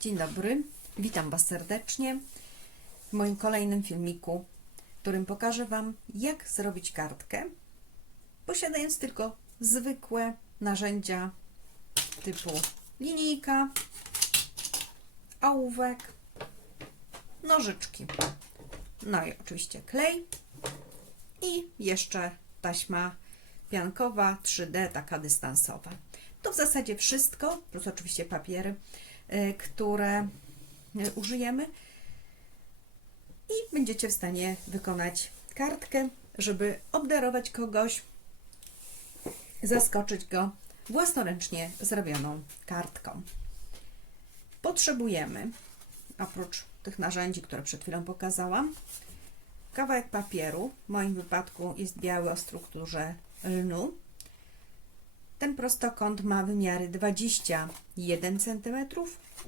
Dzień dobry, witam Was serdecznie w moim kolejnym filmiku, w którym pokażę Wam, jak zrobić kartkę, posiadając tylko zwykłe narzędzia typu linijka, ołówek, nożyczki, no i oczywiście klej i jeszcze taśma piankowa 3D, taka dystansowa. To w zasadzie wszystko, plus oczywiście papiery, które y, użyjemy i będziecie w stanie wykonać kartkę, żeby obdarować kogoś, zaskoczyć go własnoręcznie zrobioną kartką. Potrzebujemy, oprócz tych narzędzi, które przed chwilą pokazałam, kawałek papieru. W moim wypadku jest biały o strukturze lnu. Ten prostokąt ma wymiary 21 cm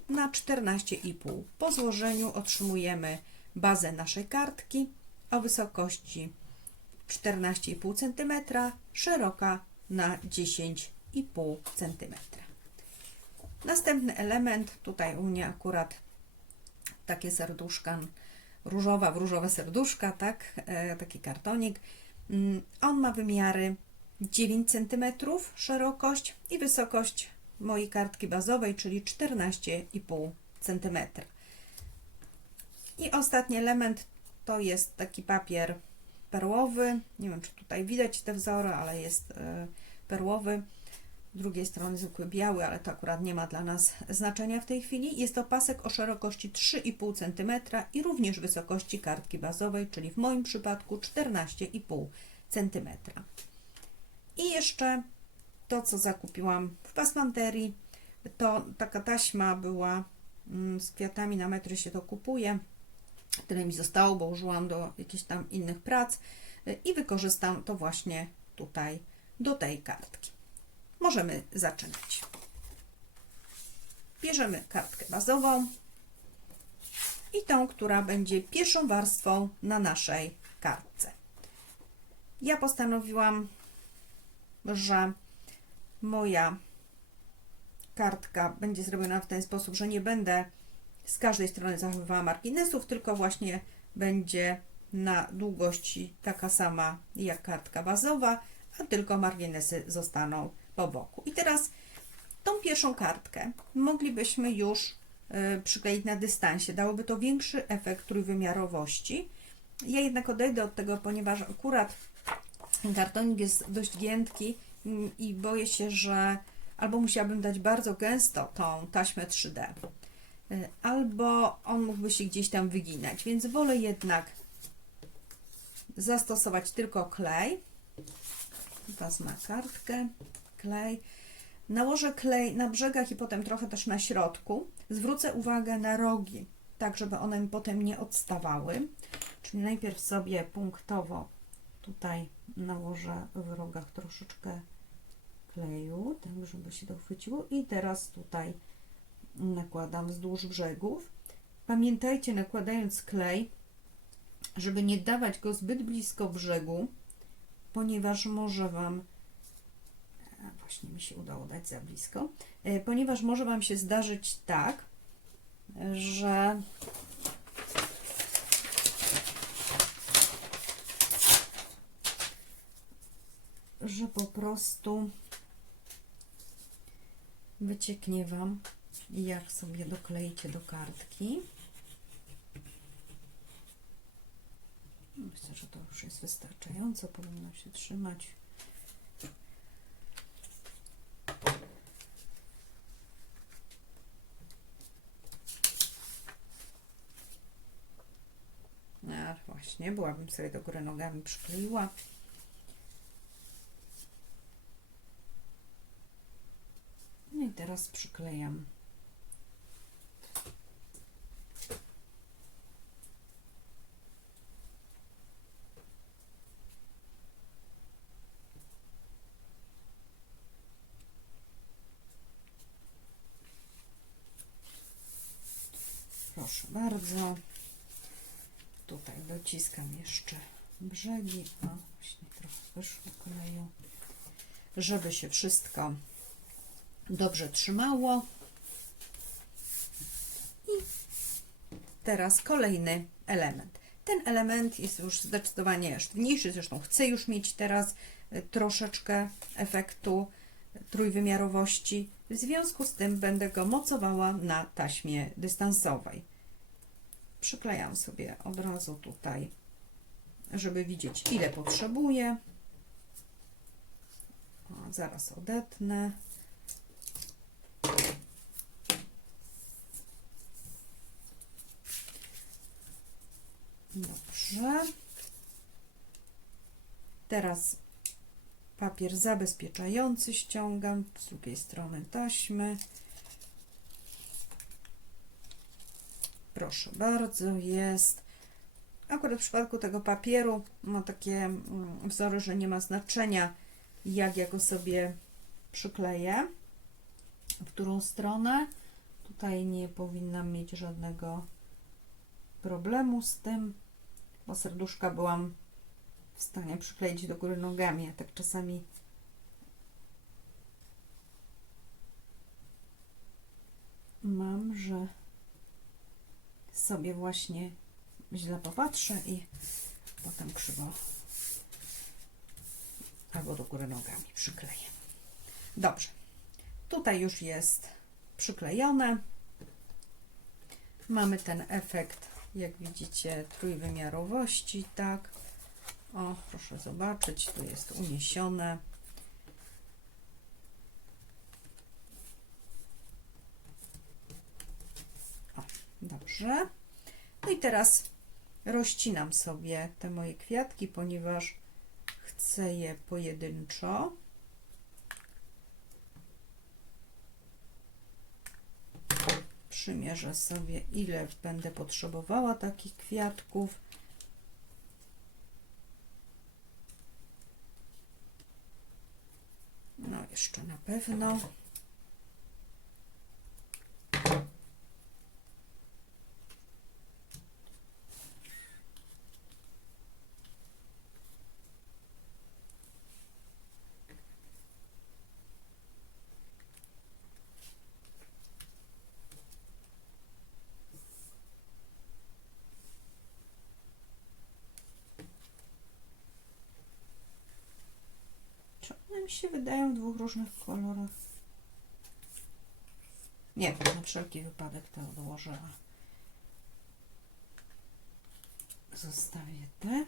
na 14,5. Po złożeniu otrzymujemy bazę naszej kartki o wysokości 14,5 cm, szeroka na 10,5 cm. Następny element, tutaj u mnie akurat takie serduszka, różowa, w różowe serduszka, tak, e, taki kartonik. Mm, On ma wymiary 9 cm szerokość i wysokość mojej kartki bazowej, czyli 14,5 cm. I ostatni element to jest taki papier perłowy. Nie wiem, czy tutaj widać te wzory, ale jest e, perłowy. Z drugiej strony zwykły biały, ale to akurat nie ma dla nas znaczenia w tej chwili. Jest to pasek o szerokości 3,5 cm i również wysokości kartki bazowej, czyli w moim przypadku 14,5 cm. I jeszcze to, co zakupiłam w pasmanterii, to taka taśma była mm, z kwiatami, na metry się to kupuje, tyle mi zostało, bo użyłam do jakichś tam innych prac y, i wykorzystam to właśnie tutaj do tej kartki. Możemy zaczynać. Bierzemy kartkę bazową i tą, która będzie pierwszą warstwą na naszej kartce. Ja postanowiłam, że moja kartka będzie zrobiona w ten sposób, że nie będę z każdej strony zachowywała marginesów, tylko właśnie będzie na długości taka sama jak kartka bazowa, a tylko marginesy zostaną po boku. I teraz tą pierwszą kartkę moglibyśmy już y, przykleić na dystansie. Dałoby to większy efekt trójwymiarowości. Ja jednak odejdę od tego, ponieważ akurat kartonik jest dość giętki i boję się, że albo musiałabym dać bardzo gęsto tą taśmę 3D, y, albo on mógłby się gdzieś tam wyginać, więc wolę jednak zastosować tylko klej. Wezmę kartkę, klej. Nałożę klej na brzegach i potem trochę też na środku. Zwrócę uwagę na rogi, tak żeby one potem nie odstawały. Czyli najpierw sobie punktowo tutaj nałożę w rogach troszeczkę kleju, tak żeby się to chwyciło i teraz tutaj nakładam wzdłuż brzegów. Pamiętajcie, nakładając klej, żeby nie dawać go zbyt blisko brzegu, ponieważ może Wam właśnie mi się udało dać za blisko, e, ponieważ może Wam się zdarzyć tak, że że po prostu wycieknie Wam, jak sobie dokleicie do kartki. Myślę, że to już jest wystarczająco, powinno się trzymać. A właśnie, byłabym sobie do góry nogami przykleiła. No i teraz przyklejam. Proszę bardzo. Tutaj dociskam jeszcze brzegi. O, właśnie trochę wyszło koleją. Żeby się wszystko dobrze trzymało. teraz kolejny element. Ten element jest już zdecydowanie sztywniejszy, zresztą chcę już mieć teraz y, troszeczkę efektu trójwymiarowości. W związku z tym będę go mocowała na taśmie dystansowej. Przyklejam sobie od razu tutaj, żeby widzieć ile potrzebuję. O, zaraz odetnę. Dobrze. Teraz papier zabezpieczający ściągam z drugiej strony taśmy. Proszę bardzo, jest. Akurat w przypadku tego papieru ma takie mm, wzory, że nie ma znaczenia, jak ja go sobie przykleję, w którą stronę. Tutaj nie powinnam mieć żadnego problemu z tym, bo serduszka byłam w stanie przykleić do góry nogami. Ja tak czasami mam, że sobie właśnie źle popatrzę i potem krzywo albo do góry nogami przykleję. Dobrze. Tutaj już jest przyklejone. Mamy ten efekt, jak widzicie, trójwymiarowości, tak. O, proszę zobaczyć, tu jest uniesione. O, dobrze. No i teraz rozcinam sobie te moje kwiatki, ponieważ chcę je pojedynczo. Przymierzę sobie, ile będę potrzebowała takich kwiatków. No, jeszcze mi się wydają w dwóch różnych kolorach? Nie, na wszelki wypadek to odłożę. Zostawię te.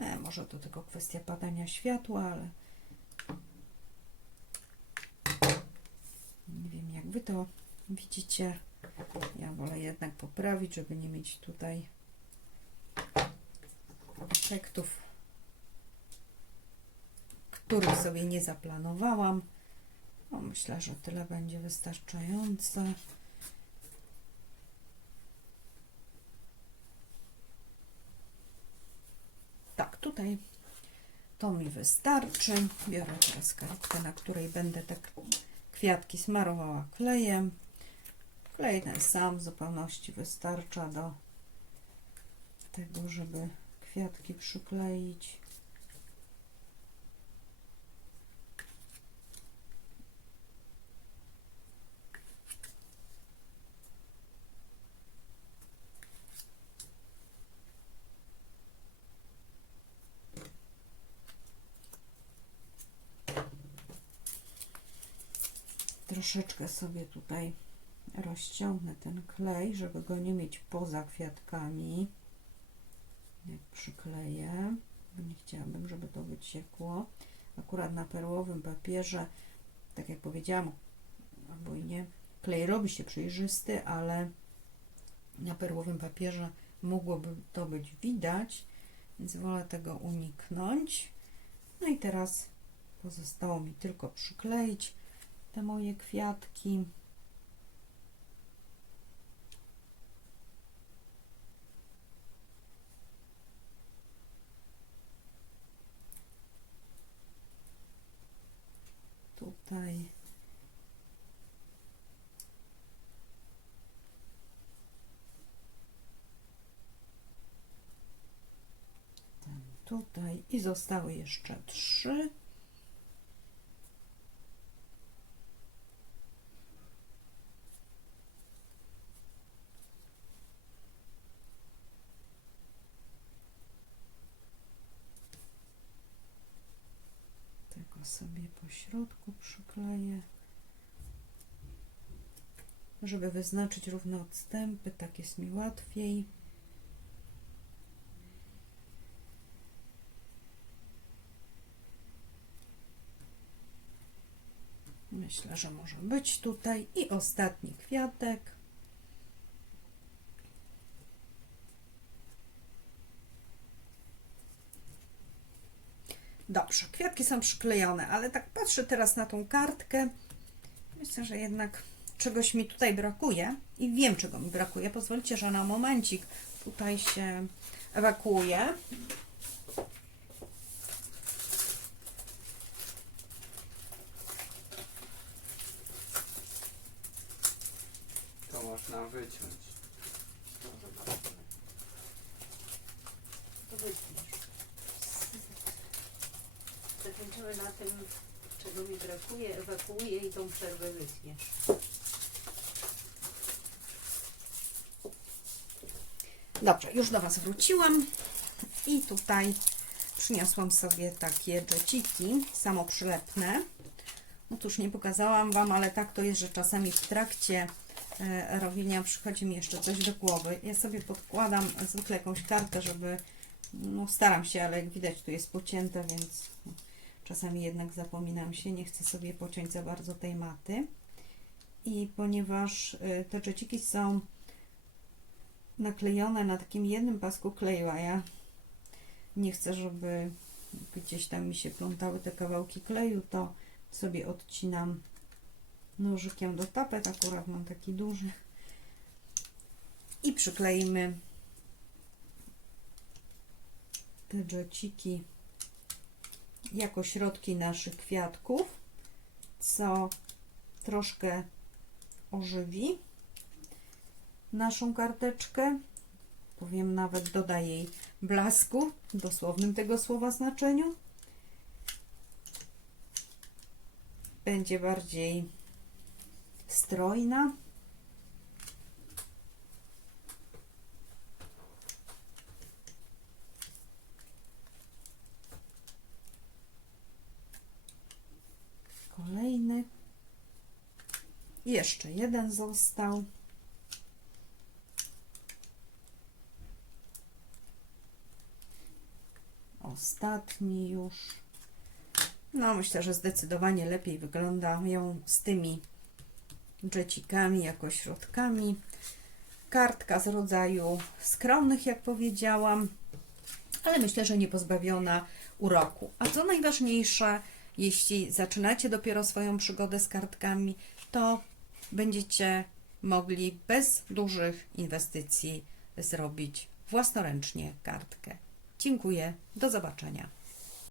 E, może to tylko kwestia padania światła, ale nie wiem jak Wy to widzicie. Ja wolę jednak poprawić, żeby nie mieć tutaj efektów których sobie nie zaplanowałam. No, myślę, że tyle będzie wystarczające. Tak, tutaj to mi wystarczy. Biorę teraz kartkę, na której będę te kwiatki smarowała klejem. Klej ten sam w zupełności wystarcza do tego, żeby kwiatki przykleić. Troszeczkę sobie tutaj rozciągnę ten klej, żeby go nie mieć poza kwiatkami. Jak przykleję, nie chciałabym, żeby to wyciekło. Akurat na perłowym papierze, tak jak powiedziałam, albo i nie, klej robi się przejrzysty, ale na perłowym papierze mogłoby to być widać, więc wolę tego uniknąć. No i teraz pozostało mi tylko przykleić te moje kwiatki. Tutaj tutaj i zostały jeszcze trzy. Tylko sobie po środku przykleję, żeby wyznaczyć równe odstępy, tak jest mi łatwiej. Myślę, że może być tutaj. I ostatni kwiatek. Dobrze, kwiatki są przyklejone, ale tak patrzę teraz na tą kartkę. Myślę, że jednak czegoś mi tutaj brakuje i wiem, czego mi brakuje. Pozwólcie, że na momencik tutaj się ewakuuję. To można wyciąć. To wytniesz. Na tym, czego mi brakuje, ewakuuję i tą przerwę wytniesz. Dobrze, już do Was wróciłam i tutaj przyniosłam sobie takie dżeciki samoprzylepne. No cóż, nie pokazałam Wam, ale tak to jest, że czasami w trakcie e, robienia przychodzi mi jeszcze coś do głowy. Ja sobie podkładam zwykle jakąś kartę, żeby, no staram się, ale jak widać tu jest pocięte, więc czasami jednak zapominam się, nie chcę sobie pociąć za bardzo tej maty. I ponieważ e, te dżeciki są naklejone na takim jednym pasku kleju, a ja nie chcę, żeby gdzieś tam mi się plątały te kawałki kleju, to sobie odcinam nożykiem do tapet, akurat mam taki duży. I przykleimy te dżeciki jako środki naszych kwiatków, co troszkę ożywi naszą karteczkę. Powiem nawet doda jej blasku w dosłownym tego słowa znaczeniu. Będzie bardziej strojna. Kolejny. Jeszcze jeden został. Ostatni już. No, myślę, że zdecydowanie lepiej wyglądają z tymi dżecikami jako środkami. Kartka z rodzaju skromnych, jak powiedziałam, ale myślę, że nie pozbawiona uroku. A co najważniejsze, jeśli zaczynacie dopiero swoją przygodę z kartkami, to będziecie mogli bez dużych inwestycji zrobić własnoręcznie kartkę. Dziękuję, do zobaczenia.